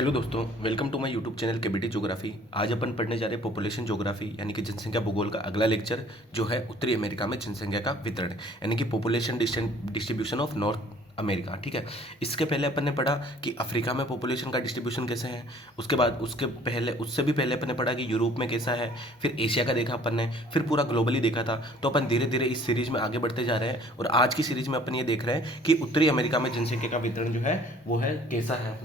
Hello दोस्तों, welcome to my YouTube channel KBT geography. आज अपन पढ़ने जा रहे हैं पॉपुलेशन ज्योग्राफी यानी कि जनसंख्या भूगोल का अगला लेक्चर जो है उत्तरी अमेरिका में जनसंख्या का वितरण यानी कि population distribution of north America. ठीक है, इसके पहले अपन ने पढ़ा कि अफ्रीका में पॉपुलेशन का डिस्ट्रीब्यूशन कैसे है। उसके बाद उससे भी पहले अपन ने पढ़ा कि यूरोप में कैसा है। फिर एशिया का देखा अपन ने, फिर पूरा ग्लोबली देखा था। तो अपन धीरे धीरे इस सीरीज में आगे बढ़ते जा रहे हैं और आज की सीरीज में अपन ये देख रहे हैं कि उत्तरी अमेरिका में जनसंख्या का वितरण जो है वो है कैसा है।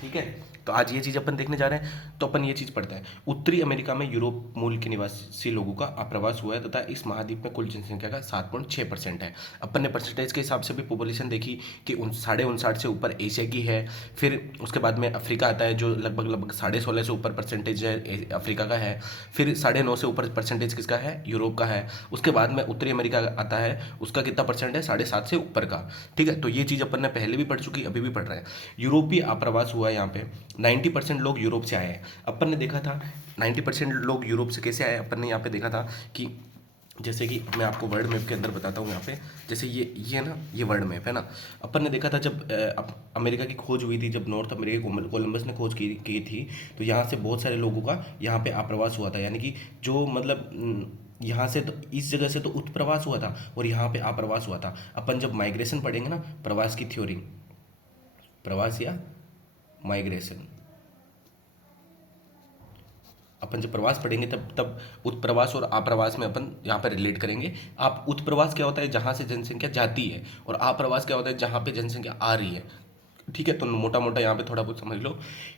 ठीक है, तो आज ये चीज़ अपन देखने जा रहे हैं। तो अपन ये चीज़ पढ़ते हैं। उत्तरी अमेरिका में यूरोप मूल के निवासी लोगों का आप्रवास हुआ है तथा इस महाद्वीप में कुल जनसंख्या का 7.6% है। अपन ने परसेंटेज के हिसाब से भी पॉपुलेशन देखी कि 59.59 से ऊपर एशिया की है। फिर उसके बाद में अफ्रीका आता है जो लगभग लगभग 16.5 से ऊपर परसेंटेज है अफ्रीका का है। फिर 9.5 से ऊपर परसेंटेज किसका है, यूरोप का है। उसके बाद में उत्तरी अमेरिका आता है, उसका कितना परसेंट है, 7.5 से ऊपर का। ठीक है, तो ये चीज़ अपन ने पहले भी पढ़ चुकी, अभी भी पढ़ रहे हैं। यूरोपीय आप्रवास हुआ है यहाँ पे। 90% लोग यूरोप से आए हैं। अपन ने देखा था 90% लोग यूरोप से कैसे आए। अपन ने यहाँ पे देखा था कि जैसे कि मैं आपको वर्ल्ड मैप के अंदर बताता हूँ। यहाँ पे जैसे ये ना, ये वर्ल्ड मैप है ना। अपन ने देखा था जब अमेरिका की खोज हुई थी, जब नॉर्थ अमेरिका कोलंबस ने खोज की थी, तो यहाँ से बहुत सारे लोगों का यहाँ पे आप्रवास हुआ था। यानी कि जो मतलब यहाँ से तो इस जगह से तो उत्प्रवास हुआ था और यहाँ पे आप्रवास हुआ था। अपन जब माइग्रेशन पढ़ेंगे ना, प्रवास की थ्योरी, प्रवास या माइग्रेशन, अपन जब प्रवास पढ़ेंगे तब तब उत्प्रवास और आप्रवास में अपन यहाँ पर रिलेट करेंगे। आप उत्प्रवास क्या होता है, जहाँ से जनसंख्या जाती है, और आप्रवास क्या होता है, जहाँ पे जनसंख्या आ रही है। ठीक है, तो मोटा मोटा यहाँ पे थोड़ा बहुत समझ लो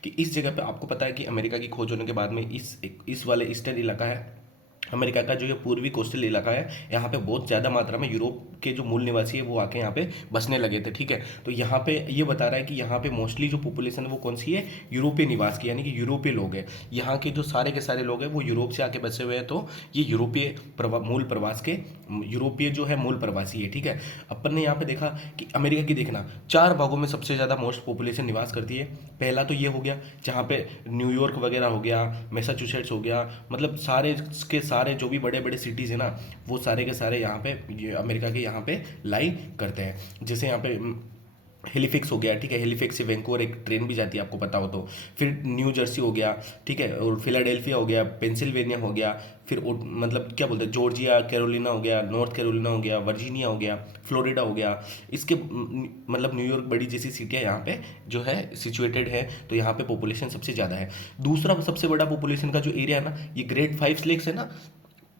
कि इस जगह पे आपको पता है कि अमेरिका की खोज होने के बाद में इस वाले ईस्टर्न इलाका है अमेरिका का, जो ये पूर्वी कोस्टल इलाका है, यहाँ पे बहुत ज़्यादा मात्रा में यूरोप के जो मूल निवासी है वो आके यहाँ पे बसने लगे थे। ठीक है, तो यहाँ पे ये बता रहा है कि यहाँ पे मोस्टली जो पॉपुलेशन है वो कौन सी है, यूरोपीय निवास की, यानी कि यूरोपीय लोग हैं। यहाँ के जो सारे के सारे लोग हैं वो यूरोप से आके बसे हुए हैं। तो ये यूरोपीय मूल प्रवास के यूरोपीय जो है मूल प्रवासी है। ठीक है, अपन ने यहाँ पे देखा कि अमेरिका की देखना 4 भागों में सबसे ज़्यादा मोस्ट पॉपुलेशन निवास करती है। पहला तो ये हो गया जहाँ पे न्यूयॉर्क वगैरह हो गया, मैसाचुसेट्स हो गया, मतलब सारे के सारे जो भी बड़े बड़े सिटीज़ है ना, वो सारे के सारे यहाँ पे अमेरिका के यहाँ पे लाई करते हैं। जैसे यहाँ पे हेलीफिक्स हो गया। ठीक है, हेलीफिक्स से वैंकूवर एक ट्रेन भी जाती है, आपको पता हो तो। फिर न्यू जर्सी हो गया। ठीक है, और फिलाडेल्फिया हो गया, पेंसिल्वेनिया हो गया। फिर मतलब क्या बोलते हैं, जॉर्जिया, कैरोलिना हो गया, नॉर्थ कैरोलिना हो गया, वर्जीनिया हो गया, फ्लोरिडा हो गया। इसके मतलब न्यूयॉर्क बड़ी जैसी सिटियाँ यहाँ पे जो है सिचुएटेड है। तो यहाँ पे पॉपुलेशन सबसे ज़्यादा है। दूसरा सबसे बड़ा पॉपुलेशन का जो एरिया है ना, ये ग्रेट 5 लेक्स है ना,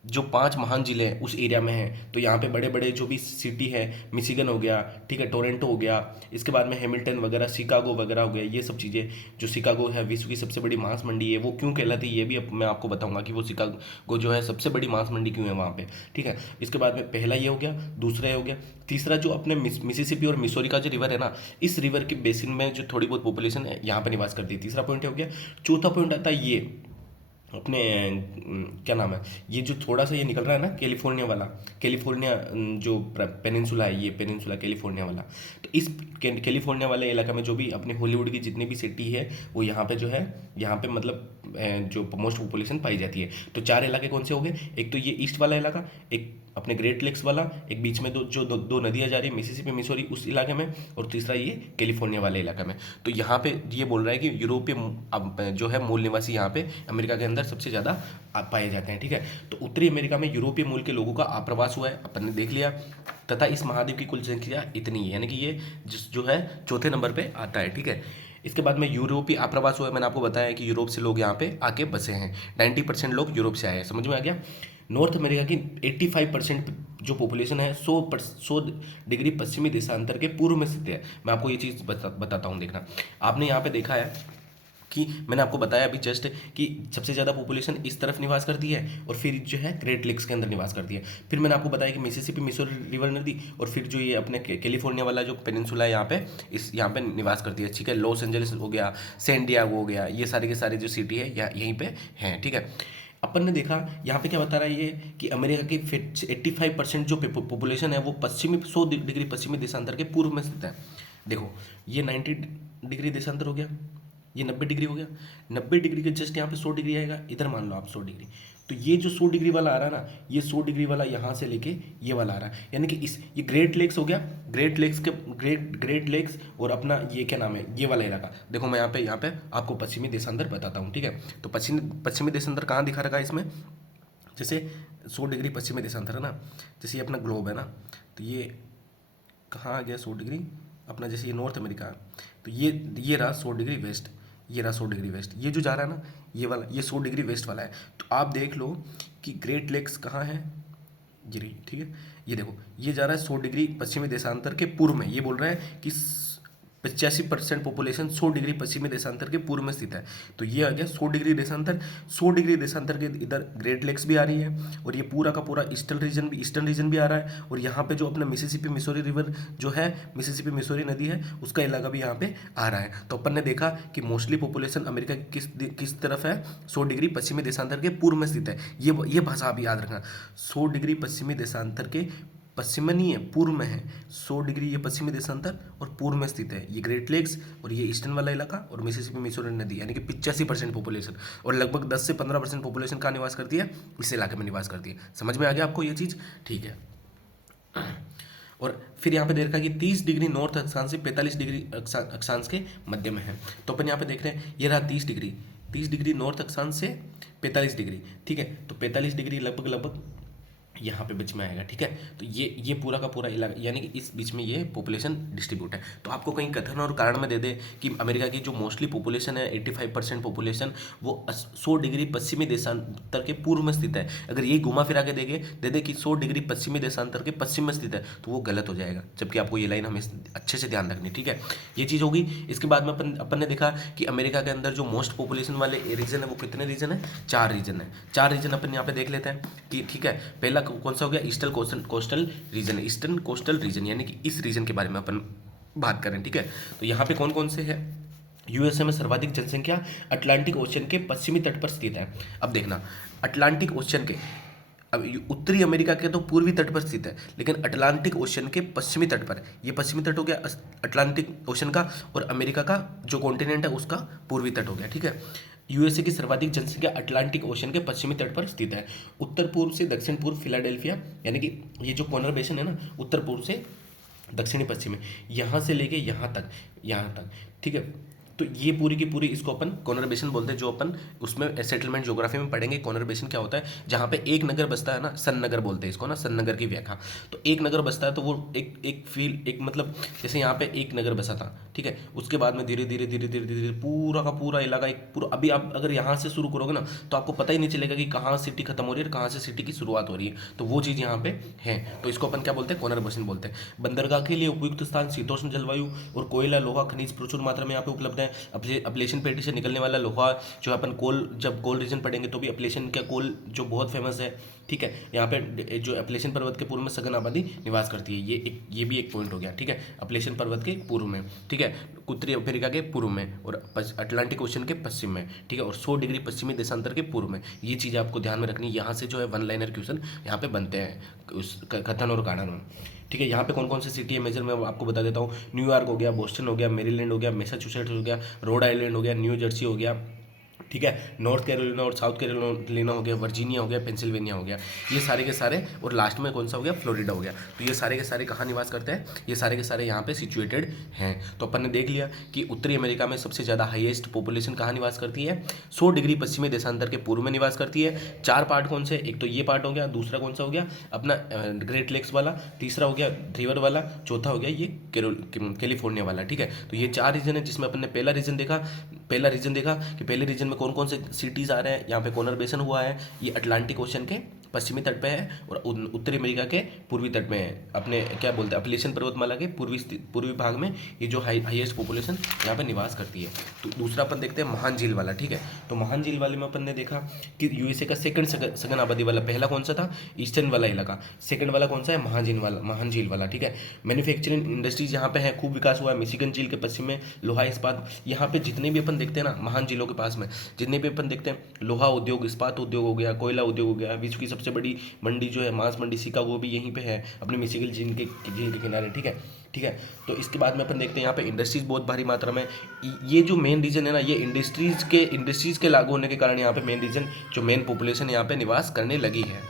जो 5 महान जिले हैं उस एरिया में हैं। तो यहाँ पे बड़े बड़े जो भी सिटी है, मिशिगन हो गया, ठीक है, टोरंटो हो गया, इसके बाद में हैमिल्टन वगैरह, शिकागो वगैरह हो गया, ये सब चीज़ें। जो शिकागो है विश्व की सबसे बड़ी मांस मंडी है, वो क्यों कहलाती है ये भी मैं आपको बताऊंगा कि वो शिकागो जो है सबसे बड़ी मांस मंडी क्यों है वहाँ पे। ठीक है, इसके बाद में पहला ये हो गया, दूसरा ये हो गया। तीसरा जो अपने मिसिसिपी और मिसोरी का जो रिवर है ना, इस रिवर के बेसिन में जो थोड़ी बहुत पॉपुलेशन है यहाँ पे निवास करती है। तीसरा पॉइंट हो गया। चौथा पॉइंट आता है ये अपने क्या नाम है, ये जो थोड़ा सा ये निकल रहा है ना, कैलिफोर्निया वाला, कैलिफोर्निया जो पेनिनसुला है, ये पेनिनसुला कैलिफोर्निया वाला। तो इस कैलिफोर्निया वाले इलाका में जो भी अपने हॉलीवुड की जितनी भी सिटी है वो यहाँ पे जो है, यहाँ पे मतलब जो मोस्ट पॉपुलेशन पाई जाती है। तो 4 इलाके कौन से हो गए, एक तो ये ईस्ट वाला इलाका, एक अपने ग्रेट लेक्स वाला, एक बीच में दो नदियाँ जा रही है, मिसिसिपी मिसोरी उस इलाके में, और तीसरा ये कैलिफोर्निया वाले इलाके में। तो यहाँ पे ये बोल रहा है कि यूरोपीय जो है मूल निवासी यहाँ पे अमेरिका के अंदर सबसे ज़्यादा पाए जाते हैं। ठीक है, तो उत्तरी अमेरिका में यूरोपीय मूल के लोगों का आप्रवास हुआ है, अपन ने देख लिया। तथा इस महाद्वीप की कुल जनसंख्या इतनी है, यानी कि ये जो है चौथे नंबर पे आता है। ठीक है, इसके बाद में यूरोपीय आप्रवास हुआ है। मैंने आपको बताया कि यूरोप से लोग यहाँ पे आके बसे हैं। 90% लोग यूरोप से आए हैं, समझ में आ गया। नॉर्थ अमेरिका की 85% जो पॉपुलेशन है 100 डिग्री पश्चिमी देशांतर के पूर्व में स्थित है। मैं आपको ये चीज़ बताता हूँ, देखना। आपने यहाँ पे देखा है कि मैंने आपको बताया अभी जस्ट कि सबसे ज़्यादा पॉपुलेशन इस तरफ निवास करती है, और फिर जो है ग्रेट लेक्स के अंदर निवास करती है। फिर मैंने आपको बताया कि मिसिसिपी मिसोरी रिवर नदी, और फिर जो ये अपने कैलिफोर्निया वाला जो पेनिनसुला है यहाँ पे निवास करती है। ठीक है, लॉस एंजलिस हो गया, सैन डिएगो हो गया, ये सारे के सारे जो सिटी है यहीं पे हैं। ठीक है, अपन ने देखा यहाँ पे क्या बता रहा है ये कि अमेरिका की 85% जो पॉपुलेशन है वो पश्चिमी 100 डिग्री पश्चिमी देशांतर के पूर्व में स्थित है। देखो, ये 90 डिग्री देशांतर हो गया, ये 90 डिग्री हो गया। 90 डिग्री के जस्ट यहाँ पे 100 डिग्री आएगा, इधर मान लो आप 100 डिग्री। तो ये जो 100 डिग्री वाला आ रहा है ना, ये 100 डिग्री वाला यहाँ से लेके ये वाला आ रहा है, यानी कि इस ये ग्रेट लेक्स हो गया। ग्रेट लेक्स के ग्रेट लेक्स और अपना ये क्या नाम है, ये वाला इलाका। देखो मैं यहाँ पे आपको पश्चिमी देशांतर बताता हूँ, ठीक है। तो पश्चिमी देशांतर कहाँ दिखा रखा है इसमें, जैसे 100 डिग्री पश्चिमी देशांतर है ना, जैसे ये अपना ग्लोब है ना, तो ये कहाँ आ गया 100 डिग्री अपना, जैसे ये नॉर्थ अमेरिका है, तो ये रहा 100 डिग्री वेस्ट, ये रहा 100 डिग्री वेस्ट। ये जो जा रहा है ना, ये वाला, ये 100 डिग्री वेस्ट वाला है। तो आप देख लो कि ग्रेट लेक्स कहाँ है, ये रही, ठीक है। ये देखो ये जा रहा है 100 डिग्री पश्चिमी देशांतर के पूर्व में। ये बोल रहा है कि 85% पॉपुलेशन 100 डिग्री पश्चिमी देशांतर के पूर्व में स्थित है। तो ये आ गया 100 डिग्री देशांतर। 100 डिग्री देशांतर के इधर ग्रेट लेक्स भी आ रही है, और ये पूरा का पूरा ईस्टर्न रीजन भी आ रहा है। और यहाँ पे जो अपना मिसिसिपी मिसोरी रिवर जो है, मिसिसिपी मिसोरी नदी है, उसका इलाका भी यहाँ पे आ रहा है। तो अपन ने देखा कि मोस्टली पॉपुलेशन अमेरिका की किस तरफ है, 100 डिग्री पश्चिमी देशांतर के पूर्व में स्थित है। ये भाषा आप याद रखना, 100 डिग्री पश्चिमी देशांतर के पश्चिम में नहीं है, पूर्व में है। 100 डिग्री ये पश्चिमी देशांतर और पूर्व में स्थित है, ये ग्रेट लेक्स और ये ईस्टर्न वाला इलाका और मिसिसिपी मिसोरी नदी, यानी कि 85% पॉपुलेशन, और लगभग 10 से 15% पॉपुलेशन कहाँ निवास करती है, इस इलाके में निवास करती है। समझ में आ गया आपको ये चीज़, ठीक है। और फिर यहाँ पे देख रखा है कि 30 डिग्री नॉर्थ अक्षांश से 45 डिग्री अक्षांश के मध्य में है। तो अपन यहाँ पे देख रहे हैं, ये रहा 30 डिग्री नॉर्थ अक्षांश से 45 डिग्री, ठीक है। तो 45 डिग्री लगभग यहाँ पे बीच में आएगा, ठीक है। तो ये पूरा का पूरा इलाका, यानी कि इस बीच में ये पॉपुलेशन डिस्ट्रीब्यूट है। तो आपको कहीं कथन और कारण में दे दे कि अमेरिका की जो मोस्टली पॉपुलेशन है 85% पॉपुलेशन वो 100 डिग्री पश्चिमी देशांतर के पूर्व में स्थित है, अगर यही घुमा फिरा के दे दे कि 100 डिग्री पश्चिमी देशांतर के पश्चिम में स्थित है, तो वो गलत हो जाएगा। जबकि आपको ये लाइन हमें अच्छे से ध्यान रखनी, ठीक है। ये चीज़ होगी। इसके बाद में अपन ने देखा कि अमेरिका के अंदर जो मोस्ट पॉपुलेशन वाले रीजन है वो कितने रीजन है, 4 रीजन है। 4 रीजन अपन यहाँ पे देख लेते हैं कि, ठीक है। पहला कौन सा हो गया, eastern coastal region. Eastern coastal region यानी कि इस रीजन के बारे में अपन बात करें, ठीक है। तो यहाँ पे कौन कौन से है, यूएसए में सर्वाधिक जनसंख्या अटलांटिक ओशन के पश्चिमी तट पर स्थित है। अब देखना, अटलांटिक ओशन के, अब उत्तरी अमेरिका के तो पूर्वी तट पर स्थित है, लेकिन अटलांटिक ओशन के पश्चिमी तट पर, ये पश्चिमी तट हो गया अटलांटिक ओशन का, और अमेरिका का जो कॉन्टिनेंट है उसका पूर्वी तट हो गया, ठीक है। यूएसए की सर्वाधिक जनसंख्या अटलांटिक ओशन के पश्चिमी तट पर स्थित है। उत्तर पूर्व से दक्षिण पूर्व फिलाडेल्फिया, यानी कि ये जो कॉर्नर बेसन है ना, उत्तर पूर्व से दक्षिणी पश्चिम में, यहाँ से लेके यहाँ तक, ठीक है। तो ये पूरी की पूरी इसको अपन कॉर्नर बेसन बोलते हैं, जो अपन उसमें सेटलमेंट ज्योग्राफी में पढ़ेंगे। कॉर्नर बेसन क्या होता है, जहाँ पे एक नगर बसता है ना, सन नगर बोलते हैं इसको ना, सन नगर की व्याख्या। तो एक नगर बसता है तो वो एक मतलब जैसे यहाँ पे एक नगर बसा था, ठीक है। उसके बाद में धीरे धीरे पूरा का पूरा इलाका एक पूरा, अभी आप अगर यहाँ से शुरू करोगे ना तो आपको पता ही नहीं चलेगा कि कहाँ सिटी खत्म हो रही है और कहाँ से सिटी की शुरुआत हो रही है। तो वो चीज़ यहाँ पे है, तो इसको अपन क्या बोलते हैं, कॉर्नर बेसन बोलते हैं। बंदरगाह के लिए उपयुक्त स्थान, शीतोष्ण जलवायु और कोयला लोहा खनिज प्रचुर मात्रा में यहाँ पे उपलब्ध है। अपलेशन पेटी से निकलने वाला लोहा जो है अपन जब कोल रीजन पढ़ेंगे तो भी अपलेशन का कोल जो बहुत फेमस है, ठीक है। यहाँ पे जो अपलेशन पर्वत के पूर्व में सघन आबादी निवास करती है, ये भी एक पॉइंट हो गया, ठीक है। अपलेशन पर्वत के पूर्व में, ठीक है, उत्तरी अमेरिका के पूर्व में और अटलांटिक ओशन के पश्चिम में, ठीक है, और 100 डिग्री पश्चिमी देशांतर के पूर्व में। ये चीज़ आपको ध्यान में रखनी। यहाँ से जो है 1 लाइनर क्वेश्चन यहाँ पे बनते हैं उस कथन और कारण में, ठीक है। यहाँ पे कौन कौन सी सिटी है मेजर में आपको बता देता हूँ। न्यूयॉर्क हो गया, बोस्टन हो गया, मेरीलैंड हो गया, मैसाचुसेट्स हो गया, रोड आइलैंड हो गया, न्यू जर्सी हो गया, ठीक है, नॉर्थ कैरोलिना और साउथ कैरोलिना हो गया, वर्जीनिया हो गया, पेंसिल्वेनिया हो गया, ये सारे के सारे, और लास्ट में कौन सा हो गया, फ्लोरिडा हो गया। तो ये सारे के सारे कहाँ निवास करते हैं, ये सारे के सारे यहाँ पे सिचुएटेड हैं। तो अपन ने देख लिया कि उत्तरी अमेरिका में सबसे ज़्यादा हाईएस्ट पॉपुलेशन कहाँ निवास करती है, 100 डिग्री पश्चिमी देशांतर के पूर्व में निवास करती है। 4 पार्ट कौन से, एक तो ये पार्ट हो गया, दूसरा कौन सा हो गया अपना ग्रेट लेक्स वाला, तीसरा हो गया रिवर वाला, चौथा हो गया ये कैलिफोर्निया वाला, ठीक है। तो ये 4 रीजन है, जिसमें अपन ने पहला रीजन देखा कि पहले रीजन में कौन कौन से सिटीज़ आ रहे हैं। यहाँ पे कॉर्नर बेसन हुआ है, ये अटलांटिक ओशन के पश्चिमी तट पे है और उत्तरी अमेरिका के पूर्वी तट में है, अपने क्या बोलते हैं अपलेशन पर्वतमाला के पूर्वी भाग में ये जो हाईएस्ट पॉपुलेशन यहाँ पे निवास करती है। तो दूसरा अपन देखते हैं महान झील वाला, ठीक है। तो महान झील वाले में अपन ने देखा कि यूएसए का सेकंड सघन आबादी वाला, पहला कौन सा था, ईस्टर्न वाला इलाका, सेकंड वाला कौन सा है, महान झील वाला, ठीक है। मैन्युफैक्चरिंग इंडस्ट्रीज यहाँ पे है, खूब विकास हुआ है। मिशिगन झील के पश्चिम में लोहा इस्पात, यहाँ पे जितने भी अपन देखते हैं ना महान झीलों के पास में, जितने भी अपन देखते हैं लोहा उद्योग, इस्पात उद्योग हो गया, कोयला उद्योग हो गया, विश्व की सबसे सबसे बड़ी मंडी जो है मांस मंडी शिकागो भी यहीं पे है अपने मिशिगन झील के किनारे, ठीक है। ठीक है, तो इसके बाद में अपन देखते हैं यहाँ पे इंडस्ट्रीज़ बहुत भारी मात्रा में, ये जो मेन रीज़न है ना, ये इंडस्ट्रीज़ के लागू होने के कारण यहाँ पे मेन रीज़न जो मेन पॉपुलेशन यहाँ पे निवास करने लगी है।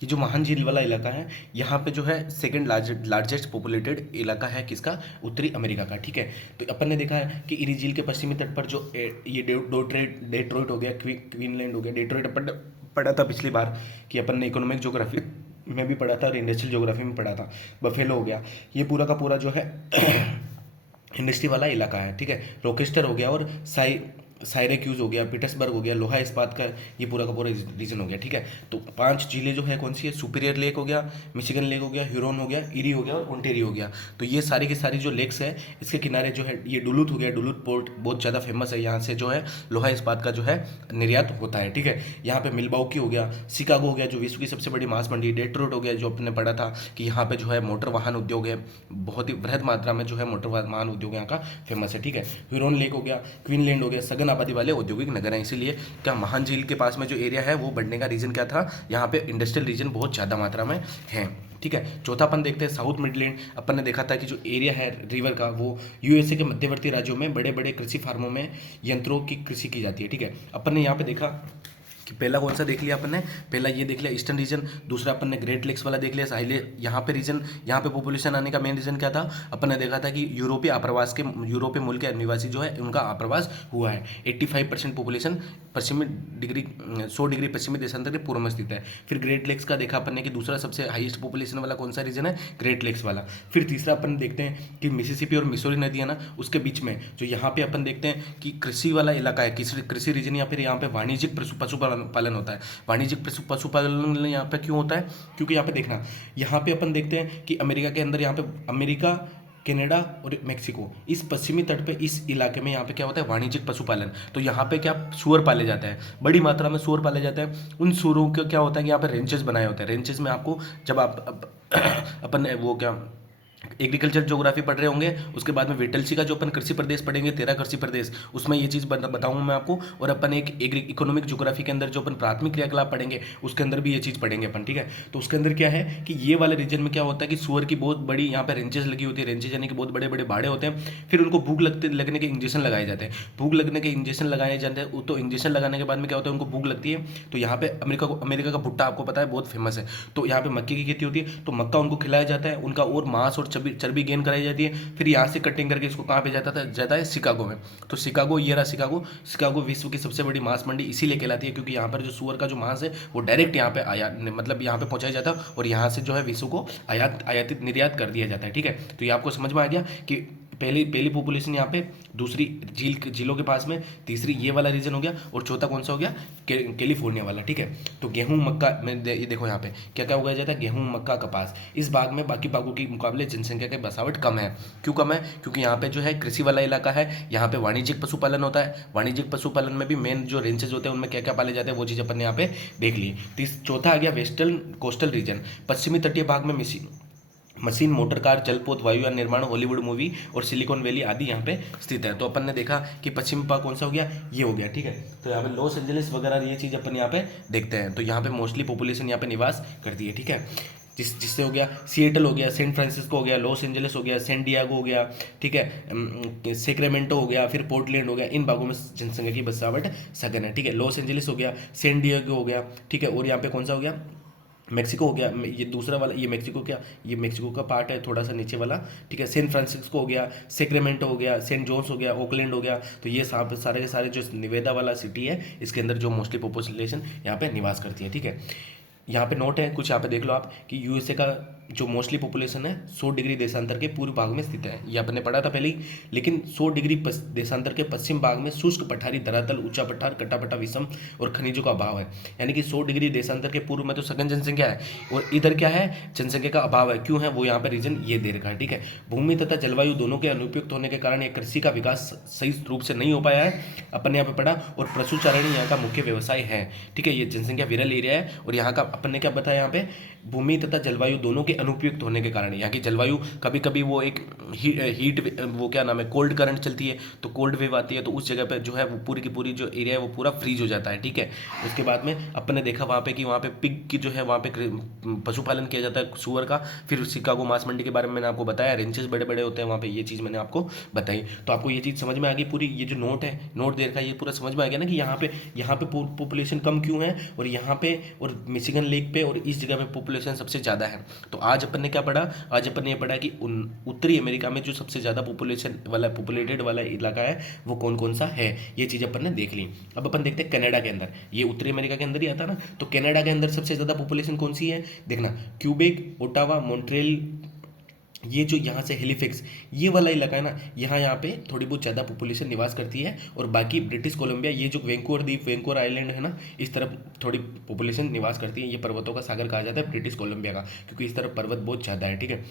ये जो महान झील वाला इलाका है, यहाँ पे जो है सेकंड लार्जेस्ट पॉपुलेटेड इलाका है किसका, उत्तरी अमेरिका का, ठीक है। तो अपन ने देखा है कि इरी झील के पश्चिमी तट पर जो ये डेट्रॉइट हो गया, क्वीनलैंड हो गया, डेट्रॉइट अपन पढ़ा था पिछली बार कि अपन ने इकोनॉमिक ज्योग्राफी में भी पढ़ा था और इंडस्ट्रियल ज्योग्राफी में पढ़ा था। बफेलो हो गया, ये पूरा का पूरा जो है इंडस्ट्री वाला इलाका है, ठीक है। रोकेस्टर हो गया और साइरेक्यूज हो गया, पीटर्सबर्ग हो गया, लोहा इस्पात का ये पूरा का पूरा रीजन हो गया, ठीक है। तो 5 झीलें जो है कौन सी है, सुपीरियर लेक हो गया, मिशिगन लेक हो गया, ह्यूरोन हो गया, इरी हो गया और ओंटेरियो हो गया। तो ये सारी की सारी जो लेक्स है इसके किनारे जो है ये डुलूथ हो गया, डुलूथ पोर्ट बहुत ज़्यादा फेमस है, यहाँ से जो है लोहा इस्पात का जो है निर्यात होता है, ठीक है। यहाँ पे मिल्वाउकी हो गया, शिकागो हो गया जो विश्व की सबसे बड़ी मांस मंडी, डेट्रॉइट हो गया जो अपने पढ़ा था कि यहाँ पे जो है मोटर वाहन उद्योग है, बहुत ही बृहद मात्रा में जो है मोटर वाहन उद्योग यहाँ का फेमस है, ठीक है। ह्यूरोन लेक हो गया, क्वीनलैंड हो गया, सघन आबादी वाले औद्योगिक नगर है, इसीलिए क्या महान झील के पास में जो एरिया है वो बढ़ने का रीजन क्या था, यहाँ पे इंडस्ट्रियल रीजन बहुत ज़्यादा मात्रा में है, ठीक है। चौथा अपन देखते हैं साउथ मिडलैंड। अपन ने देखा था कि जो एरिया है रिवर का वो यूएसए के मध्यवर्ती राज्यों में बड़े बड़े कृषि फार्मों में यंत्रों की कृषि की जाती है, ठीक है। अपन ने यहाँ पे देखा कि पहला कौन सा देख लिया अपन ने, पहला ये देख लिया ईस्टर्न रीजन, दूसरा अपन ने ग्रेट लेक्स वाला देख लिया साहिल। यहाँ पे रीजन, यहाँ पे पॉपुलेशन आने का मेन रीजन क्या था, अपन ने देखा था कि यूरोपीय मूल के निवासी जो है उनका आप्रवास हुआ है। 85% पॉपुलेशन 100 डिग्री पश्चिमी देशांतर के पूर्व में स्थित है। फिर ग्रेट लेक्स का देखा अपन ने कि दूसरा सबसे हाईएस्ट पॉपुलेशन वाला कौन सा रीजन है, ग्रेट लेक्स वाला। फिर तीसरा अपन देखते हैं कि मिसिसिपी और मिसौरी नदी है ना, उसके बीच में जो यहाँ पे अपन देखते हैं कि कृषि वाला इलाका है, कृषि रीजन, या फिर यहाँ पे वाणिज्यिक पशुपालन होता है। वाणिज्यिक पशुपालन यहाँ पे क्यों होता है, क्योंकि यहाँ पे देखना, यहाँ पे अपन देखते हैं कि अमेरिका के अंदर, यहाँ पे अमेरिका, कनाडा और मेक्सिको, इस पश्चिमी तट पे इस इलाके में यहाँ पे क्या होता है, वाणिज्यिक पशुपालन। तो यहाँ पे क्या सुअर पाले जाते हैं, बड़ी मात्रा में सुअर पाले जाते हैं। उन सुअरों का क्या होता है कि यहाँ पे रेंचेस बनाए होते हैं। रेंचेस में आपको जब आप अपन वो क्या एग्रीकल्चर ज्योग्राफी पढ़ रहे होंगे, उसके बाद में वेटलसी का जो अपन कृषि प्रदेश पढ़ेंगे, 13 कृषि प्रदेश, उसमें ये चीज़ बताऊंगा मैं आपको। और अपन एक इकोनॉमिक ज्योग्राफी के अंदर जो अपन प्राथमिक क्रियाकलाप पढ़ेंगे उसके अंदर भी ये चीज़ पढ़ेंगे अपन, ठीक है। तो उसके अंदर क्या है कि ये वाले रीजन में क्या होता है कि सुअर की बहुत बड़ी यहाँ पे रेंचेस लगी होती है। रेंचेस यानी कि बहुत बड़े बड़े बाड़े होते हैं। फिर उनको भूख लगने के इंजेक्शन लगाए जाते हैं। भूख लगने के इंजेक्शन लगाए जाते हैं, तो इंजेक्शन लगाने के बाद में क्या होता है, उनको भूख लगती है। तो यहाँ पे अमेरिका का भुट्टा आपको पता है बहुत फेमस है। तो यहाँ पे मक्के की खेती होती है, तो मक्का उनको खिलाया जाता है, उनका और मांस और चर्बी गेन कराई जाती है। फिर यहाँ से कटिंग करके इसको कहाँ पे जाता है शिकागो में। तो शिकागो, ये रहा शिकागो विश्व की सबसे बड़ी मांस मंडी इसीलिए कहलाती है क्योंकि यहाँ पर जो सुअर का जो मांस है वो डायरेक्ट यहाँ पे मतलब यहाँ पे पहुँचाया जाता है और यहाँ से जो है विश्व को आयातित निर्यात कर दिया जाता है, ठीक है। तो ये आपको समझ में आ गया कि पहली पॉपुलेशन यहाँ पे, दूसरी झीलों के पास में, तीसरी ये वाला रीजन हो गया और चौथा कौन सा हो गया, कैलिफोर्निया वाला, ठीक है। तो गेहूं मक्का में ये देखो यहाँ पे क्या क्या उगाया जाता है, गेहूं मक्का कपास। इस भाग में बाकी भागों के मुकाबले जनसंख्या की बसावट कम है। क्यों कम है, क्योंकि यहाँ पे जो है कृषि वाला इलाका है, यहाँ पे वाणिज्यिक पशुपालन होता है। वाणिज्यिक पशुपालन में भी मेन जो रेंचेज होते हैं उनमें क्या क्या पाले जाते हैं वो चीज़ अपन ने यहाँ पे देख ली। चौथा आ गया वेस्टर्न कोस्टल रीजन, पश्चिमी तटीय भाग में मशीन, मोटर कार, जलपोत, वायुयान निर्माण, हॉलीवुड मूवी और सिलिकॉन वैली आदि यहाँ पे स्थित है। तो अपन ने देखा कि पश्चिम भाग कौन सा हो गया, ये हो गया, ठीक है। तो यहाँ पे लॉस एंजलिस वगैरह ये चीज़ अपन यहाँ पे देखते हैं। तो यहाँ पे मोस्टली पॉपुलेशन यहाँ पे निवास करती है, ठीक है। जिससे हो गया सिएटल हो गया, सेंट फ्रांसिस्को हो गया, लॉस एंजलिस हो गया, सैन डिएगो हो गया, ठीक है, सेक्रेमेंटो हो गया, फिर पोर्टलैंड हो गया। इन भागों में जनसंख्या की बसावट सघन है, ठीक है। लॉस एंजलिस हो गया, सैन डिएगो हो गया, ठीक है। और यहाँ पे कौन सा हो गया, मेक्सिको हो गया। ये दूसरा वाला, ये मेक्सिको का पार्ट है थोड़ा सा नीचे वाला, ठीक है। सैन फ्रांसिस्को हो गया, सेक्रेमेंटो हो गया, सेंट जॉन्स हो गया, ओकलैंड हो गया। तो ये सारे के सारे जो निवेदा वाला सिटी है इसके अंदर जो मोस्टली पॉपुलेशन यहाँ पे निवास करती है, ठीक है। यहाँ पे नोट है कुछ, यहाँ पे देख लो आप कि यूएसए का जो मोस्टली पॉपुलेशन है 100 डिग्री देशांतर के पूर्व भाग में स्थित है। ये आपने पढ़ा था पहले ही। लेकिन 100 डिग्री देशांतर के पश्चिम भाग में शुष्क पठारी धरातल, ऊंचा पठार, कटापटा विषम और खनिजों का अभाव है। यानी कि 100 डिग्री देशांतर के पूर्व में तो सघन जनसंख्या है और इधर क्या है, जनसंख्या का अभाव है। क्यों है, वो यहाँ पे रीजन ये दे रखा है, ठीक है। भूमि तथा जलवायु दोनों के अनुपयुक्त होने के कारण कृषि का विकास सही रूप से नहीं हो पाया है, अपन ने यहाँ पे पढ़ा। और पशुचारण यहाँ का मुख्य व्यवसाय है, ठीक है। ये जनसंख्या विरल एरिया है और यहाँ का अपन ने क्या बताया, यहाँ पे भूमि तथा जलवायु दोनों के अनुपयुक्त होने के कारण, यहाँ की जलवायु कभी कभी वो एक हीट वो क्या नाम है, कोल्ड करंट चलती है, तो कोल्ड वेव आती है, तो उस जगह पे जो है वो पूरी की पूरी जो एरिया है वो पूरा फ्रीज हो जाता है। ठीक है, उसके बाद में अपन ने देखा वहाँ पे कि वहाँ पे पिग की जो है वहाँ पे पशुपालन किया जाता है सुअर का। फिर शिकागो मांस मंडी के बारे में मैंने आपको बताया, रेंचेस बड़े बड़े होते हैं वहाँ पे, ये चीज़ मैंने आपको बताई। तो आपको ये चीज़ समझ में आ गई पूरी, ये जो नोट है, नोट दे रखा है, ये पूरा समझ में आ गया ना कि यहाँ पे पॉपुलेशन कम क्यों है, और यहाँ पे और मिशिगन लेक पे और इस जगह पे पॉपुलेशन सबसे ज़्यादा है। तो आज अपन ने क्या पढ़ा, आज अपन ने ये पढ़ा कि उत्तरी अमेरिका में जो सबसे ज़्यादा पॉपुलेशन वाला पॉपुलेटेड वाला इलाका है वो कौन कौन सा है, ये चीज़ अपन ने देख ली। अब अपन देखते हैं कनाडा के अंदर, ये उत्तरी अमेरिका के अंदर ही आता ना, तो कनाडा के अंदर सबसे ज़्यादा पॉपुलेशन कौन सी है, देखना, क्यूबेक, ओटावा, मॉन्ट्रियल, ये जो यहाँ से हेलीफैक्स ये वाला इलाका है ना, यहाँ पे थोड़ी बहुत ज़्यादा पॉपुलेशन निवास करती है, और बाकी ब्रिटिश कोलंबिया, ये जो वैंकूवर द्वीप, वैंकूवर आइलैंड है ना, इस तरफ थोड़ी पॉपुलेशन निवास करती है। ये पर्वतों का सागर कहा जाता है ब्रिटिश कोलंबिया का, क्योंकि इस तरफ पर्वत बहुत ज़्यादा है। ठीक है,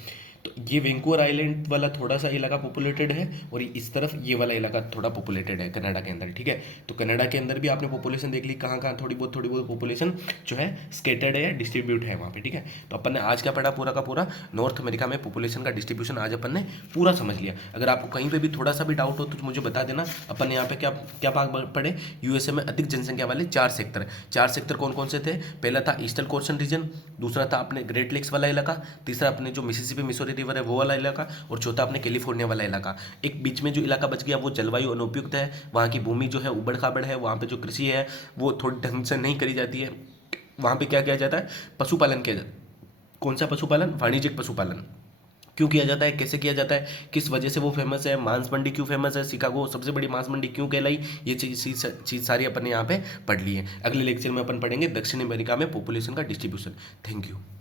तो ये वैंकूवर आइलैंड वाला थोड़ा सा इलाका पॉपुलेटेड है, और इस तरफ ये वाला इलाका थोड़ा पॉपुलेटेड है कनाडा के अंदर। ठीक है, तो कनाडा के अंदर भी आपने पॉपुलेशन देख ली, कहाँ कहाँ थोड़ी बहुत पॉपुलेशन जो है स्केटर्ड है, डिस्ट्रीब्यूट है वहाँ पे। ठीक है, तो अपन ने आज क्या पढ़ा, पूरा का पूरा नॉर्थ अमेरिका में पॉपुलेशन का डिस्ट्रीब्यूशन आज अपन ने पूरा समझ लिया। अगर आपको कहीं पे भी थोड़ा सा भी डाउट हो तो मुझे बता देना। अपन ने यहाँ पे क्या क्या भाग पढ़े, यूएसए में अधिक जनसंख्या वाले 4 सेक्टर कौन कौन से थे, पहला था ईस्टर्न कोस्टल रीजन, दूसरा था अपने ग्रेट लेक्स वाला इलाका, तीसरा अपने जो मिसिसिपी मिसोरी रिवर है वो वाला इलाका, और चौथा अपने कैलिफोर्निया वाला इलाका। एक बीच में जो इलाका बच गया वो जलवायु अनुपयुक्त है, वहाँ की भूमि जो है उबड़ खाबड़ है, वहाँ पे जो कृषि है वो थोड़ी ढंग से नहीं करी जाती है। वहाँ पे क्या किया जाता है, पशुपालन किया जाता है। कौन सा पशुपालन, वाणिज्यिक पशुपालन। क्यों किया जाता है, कैसे किया जाता है, किस वजह से वो फेमस है, मांस मंडी क्यों फेमस है, शिकागो सबसे बड़ी मांस मंडी क्यों कहलाई, ये चीज़ सारी अपन ने यहाँ पे पढ़ ली है। अगले लेक्चर में अपन पढ़ेंगे दक्षिण अमेरिका में पॉपुलेशन का डिस्ट्रीब्यूशन। Thank you.